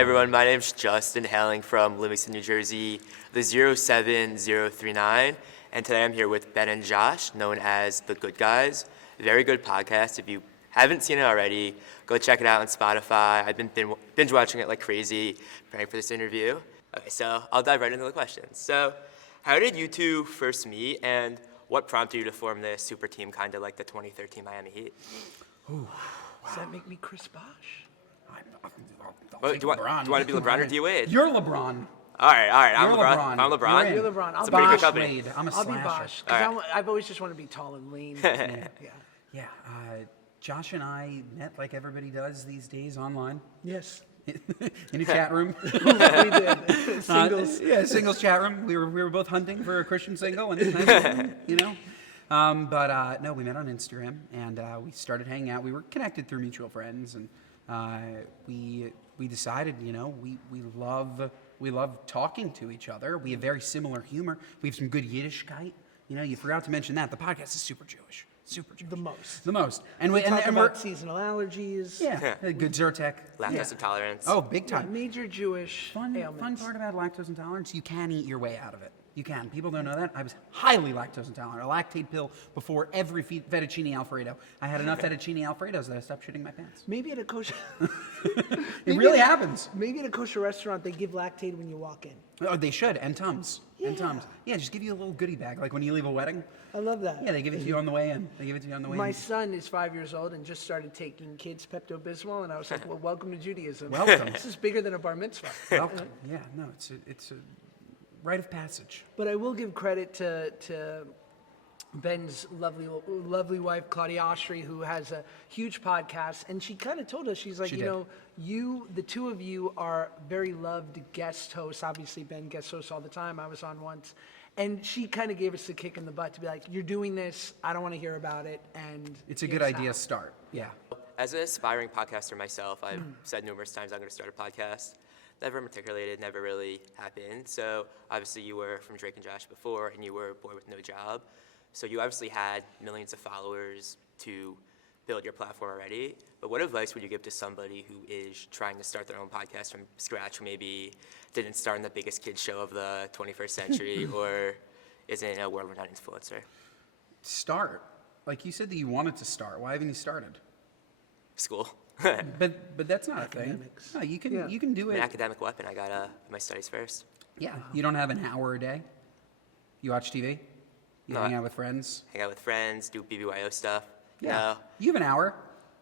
everyone, my name's Justin, hailing from Livingston, New Jersey, the 07039, and today I'm here with Ben and Josh, known as The Good Guys. Very good podcast. If you haven't seen it already, go check it out on Spotify. I've been binge watching it like crazy, preparing for this interview. Okay, so I'll dive right into the questions. So, how did you two first meet, and what prompted you to form this super team, kind of like the 2013 Miami Heat? Ooh, wow. Does that make me Chris Bosh? Do you want to be LeBron or D-Wade? You're LeBron. All right. I'm You're LeBron. If I'm LeBron. You're LeBron. It's a pretty good company. Wade. I'm a I'll slasher. be Bosh. All Because right. I've always just wanted to be tall and lean. Yeah. Josh and I met like everybody does these days online. Yes. In a chat room. We did. Singles. Singles chat room. We were both hunting for a Christian single, and you know. No, we met on Instagram, and we started hanging out. We were connected through mutual friends, and we decided, we love talking to each other. We have very similar humor. We have some good Yiddishkeit. You forgot to mention that the podcast is super Jewish. Super Jewish. The most. And We talk we're about seasonal allergies. yeah, good Zyrtec. Lactose intolerance. Oh, big Yeah, time. major Jewish Fun ailments. part about lactose intolerance, you can eat your way out of it. You can. People don't know that. I was highly lactose intolerant. A lactate pill before every fettuccine Alfredo. I had enough fettuccine Alfredos that I stopped shitting my pants. Maybe at a kosher. It really happens. Maybe at a kosher restaurant they give Lactaid when you walk in. Oh, they should. And Tums. And Yeah. Tums. Yeah, just give you a little goodie bag, like when you leave a wedding. I love that. Yeah, they give it to you on the way in. My son is 5 years old and just started taking kids Pepto-Bismol, and I was like, well, welcome to Judaism. Welcome. This is bigger than a bar mitzvah. Welcome. Yeah, no, it's a rite of passage. But I will give credit to Ben's lovely wife, Claudia Oshry, who has a huge podcast. And she kind of told us, she's like, She did. the two of you are very loved guest hosts. Obviously, Ben guest hosts all the time. I was on once. And she kind of gave us a kick in the butt to be like, you're doing this. I don't want to hear about it. And It's a good here's idea how. start. Yeah. As an aspiring podcaster myself, I've said numerous times I'm going to start a podcast. Never matriculated, never really happened. So obviously you were from Drake and Josh before, and you were bored with no job. So you obviously had millions of followers to build your platform already. But what advice would you give to somebody who is trying to start their own podcast from scratch, who maybe didn't start in the biggest kids show of the 21st century or isn't a world-renowned influencer? Start. Like you said that you wanted to start. Why haven't you started? School. But that's not a thing. Academics. No, you can Yeah. you can do An it. academic weapon. I got my studies first. Yeah. You don't have an hour a day. You watch TV. You No, hang out with friends. Hang out with friends, do BBYO stuff. Yeah. No. You have an hour.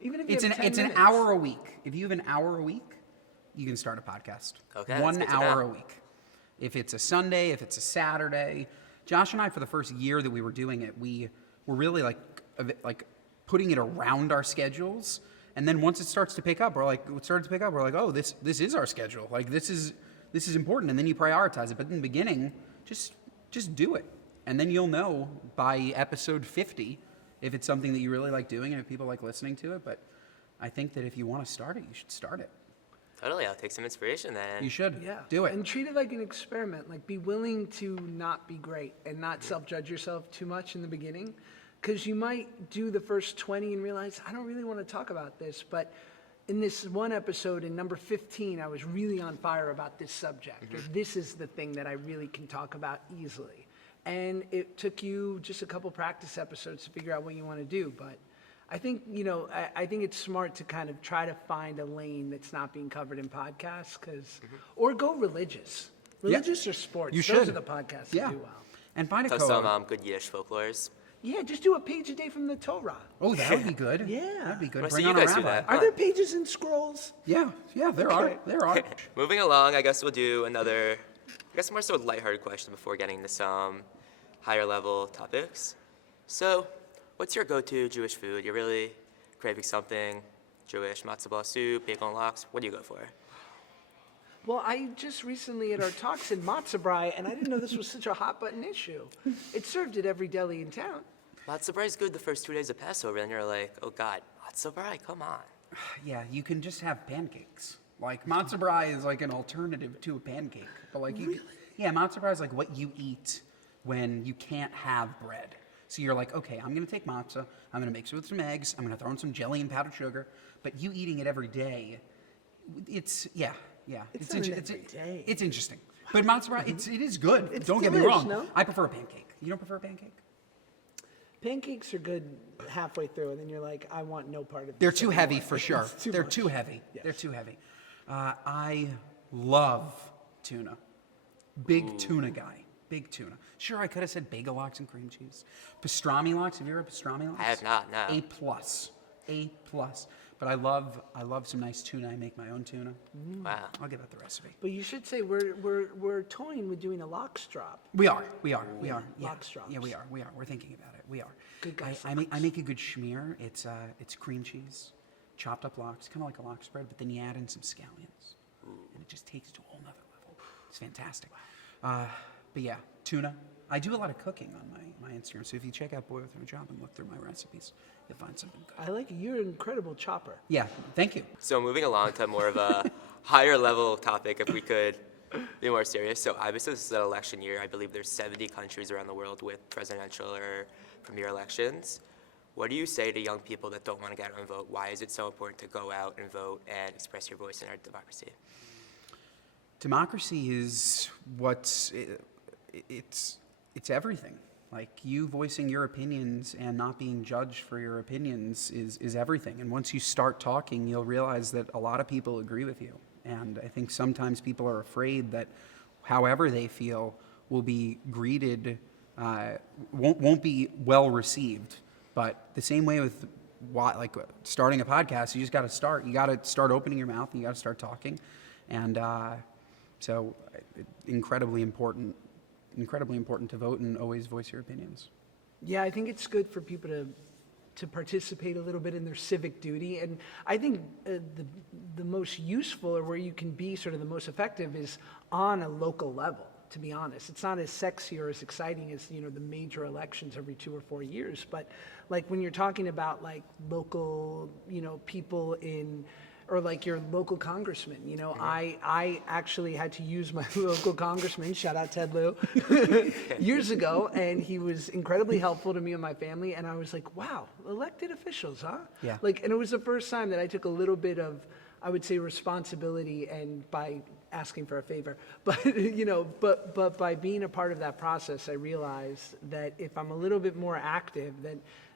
Even if you It's have an 10 it's an minutes. hour a week. If you have an hour a week, you can start a podcast. Okay, that's 1 good to hour know. a week. If it's a Sunday, if it's a Saturday. Josh and I, for the first year that we were doing it, we were really like putting it around our schedules. And then once it starts to pick up, we're like, oh, this is our schedule. Like this is important. And then you prioritize it. But in the beginning, just do it. And then you'll know by episode 50 if it's something that you really like doing and if people like listening to it. But I think that if you want to start it, you should start it. Totally, I'll take some inspiration then. You should. Yeah. Do it. And treat it like an experiment. Like, be willing to not be great and not self-judge yourself too much in the beginning. Because you might do the first 20 and realize, I don't really want to talk about this. But in this one episode, in number 15, I was really on fire about this subject. Or this is the thing that I really can talk about easily. And it took you just a couple practice episodes to figure out what you want to do. But I think, I think it's smart to kind of try to find a lane that's not being covered in podcasts, or go religious. Religious or sports. You Those should. are the podcasts Yeah. that do well. And find a Tell co some good Yiddish folklores. Yeah, just do a page a day from the Torah. Oh, that would be good. Yeah. That'd be good. Wanna Bring see on you a guys do rabbi. that. Are there pages and scrolls? Yeah, there Okay. are. Moving along, I guess we'll do another, more so lighthearted question before getting to some higher level topics. So, what's your go-to Jewish food? You're really craving something Jewish, matzo ball soup, bagel and lox. What do you go for? Well, I just recently at our talks in matzo brie, and I didn't know this was such a hot button issue. It's served at every deli in town. Matzo brie is good the first 2 days of Passover, and you're like, oh God, matzo brie, come on. Yeah, you can just have pancakes. Like matzo brie is like an alternative to a pancake. But like yeah, matzo brie is like what you eat when you can't have bread. So you're like, okay, I'm gonna take matzah, I'm gonna mix it with some eggs, I'm gonna throw in some jelly and powdered sugar. But you eating it every day, it's Yeah. It's not an every day. It's interesting. But matzo ball, it is good. It's Don't get me delish, wrong. no? I prefer a pancake. You don't prefer a pancake? Pancakes are good halfway through, and then you're like, I want no part of this. They're too anymore. heavy for sure. It's too They're much. too heavy. Yes. They're too heavy. I love tuna. Big tuna guy. Big tuna. Sure, I could have said bagel lox and cream cheese. Pastrami lox. Have you ever had pastrami lox? I have not, no. A plus. A plus. But I love some nice tuna. I make my own tuna. Wow. I'll give out the recipe. But you should say we're toying with doing a lox drop. We are. Yeah. Lox drops. Yeah, we are. We're thinking about it. We are. Good guys, I lox. make a good schmear. It's cream cheese, chopped up lox, kind of like a lox spread, but then you add in some scallions, and it just takes it to a whole nother level. It's fantastic. But yeah, tuna. I do a lot of cooking on my Instagram, so if you check out Boy With No Job and look through my recipes, you'll find something good. I like it. You're an incredible chopper. Yeah, thank you. So moving along to more of a higher level topic, if we could be more serious. So obviously this is an election year. I believe there's 70 countries around the world with presidential or premier elections. What do you say to young people that don't want to get out and vote? Why is it so important to go out and vote and express your voice in our democracy? Democracy is it's everything. Like, you voicing your opinions and not being judged for your opinions is everything. And once you start talking, you'll realize that a lot of people agree with you. And I think sometimes people are afraid that however they feel will be greeted, won't be well received. But the same way with starting a podcast, you just got to start. You got to start opening your mouth and you got to start talking. And so incredibly important to vote and always voice your opinions. Yeah, I think it's good for people to participate a little bit in their civic duty. And I think the most useful, or where you can be sort of the most effective, is on a local level, to be honest. It's not as sexy or as exciting as, the major elections every 2 or 4 years. But like when you're talking about like local, people or like your local congressman, I actually had to use my local congressman, shout out Ted Lieu, years ago, and he was incredibly helpful to me and my family, and I was like, wow, elected officials, huh? Yeah. And it was the first time that I took a little bit of, I would say, responsibility, and by asking for a favor, but, but by being a part of that process, I realized that if I'm a little bit more active,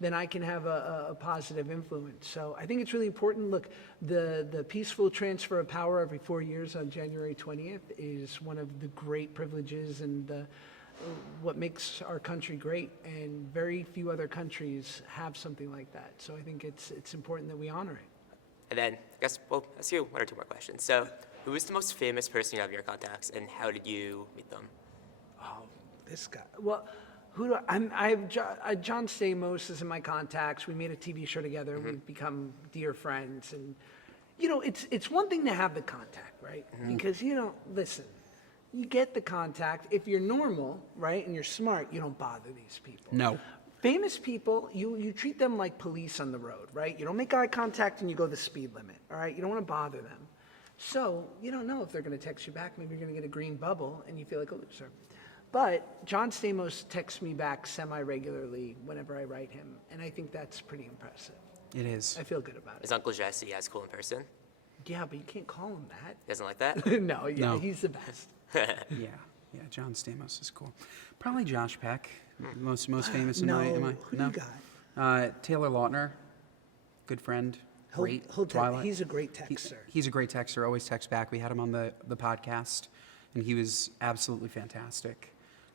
then I can have a positive influence. So I think it's really important. Look, the peaceful transfer of power every 4 years on January 20th is one of the great privileges and what makes our country great. And very few other countries have something like that. So I think it's important that we honor it. And then, I guess, we'll ask you 1 or 2 more questions. So who is the most famous person you have in your contacts, and how did you meet them? Oh, this guy. Well, I have John Stamos is in my contacts. We made a TV show together. Mm-hmm. We've become dear friends. And, it's one thing to have the contact, right? Mm-hmm. Because, listen, you get the contact. If you're normal, right, and you're smart, you don't bother these people. No. Famous people, you treat them like police on the road, right? You don't make eye contact and you go the speed limit, all right? You don't want to bother them. So you don't know if they're going to text you back. Maybe you're going to get a green bubble and you feel like a loser. But John Stamos texts me back semi-regularly whenever I write him, and I think that's pretty impressive. It is. I feel good about it. Is Uncle Jesse as cool in person? Yeah, but you can't call him that. Doesn't like that? No, No. he's the best. Yeah, John Stamos is cool. Probably Josh Peck, most famous in No, my who do you got? Taylor Lautner, good friend, great. He'll Twilight. he's a great texter. He's a great texter, always texts back. We had him on the podcast, and he was absolutely fantastic.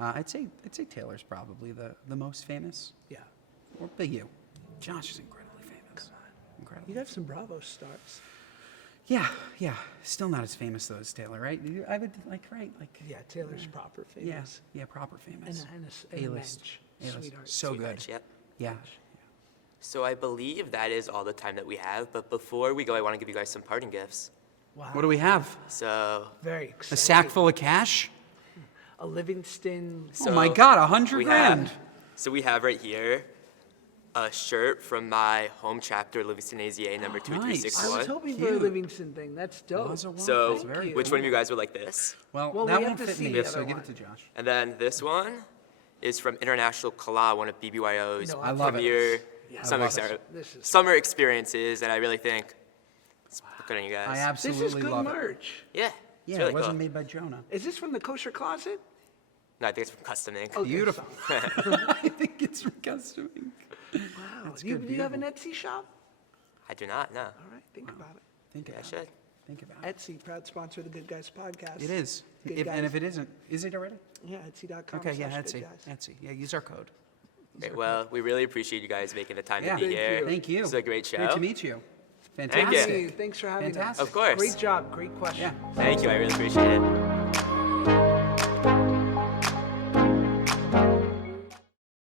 I'd say Taylor's probably the most famous. Yeah. But you, Josh is incredibly famous. Incredible. You have some Bravo stars. Yeah. Still not as famous though as Taylor, right? I would like. Yeah, Taylor's proper famous. Yeah, proper famous. And a A-list. mensch. A-list. Sweetheart. So good. Yep. Yeah. So I believe that is all the time that we have. But before we go, I want to give you guys some parting gifts. Wow. What do we have? So Very A exciting. sack full of cash? A Livingston. Oh my God, we $100,000. have- So we have right here a shirt from my home chapter, Livingston AZA number Nice. 2361. I was hoping for a Cute. Livingston thing. That's dope. Laws of So That's very you. which cool. one of you guys would like this? Well, Well, that we won't have to fit see me, the so other give one. it to Josh. And then this one is from International Kala, one of BBYO's No, I love it. premier Yeah, summer, I love it. This is- summer experiences. And I really think Looking at you guys. I This absolutely is good love it. merch. Yeah. It's Yeah, really it wasn't cool. made by Jonah. Is this from the Kosher Closet? No, I think it's from Custom Ink. Okay, Beautiful. sorry. I think it's from Custom Ink. Wow. That's Do you, good, do you have an beautiful. Etsy shop? I do not, no. All right, think about it. Think I about it. should. Think about it. Etsy, proud sponsor of the Good Guys podcast. It is. Good And guys. if it isn't, is it already? Yeah, Etsy.com. Okay, yeah, /Good Etsy. Guys. Etsy. Yeah, use our code. Great. Well, we really appreciate you guys making the time Yeah. to be Thank here. you. Thank you. This is a great show. Great to meet you. you. Fantastic. Hey, thanks for having Fantastic. us. Of course. Great job. Great question. Yeah. Thank you. I really appreciate it.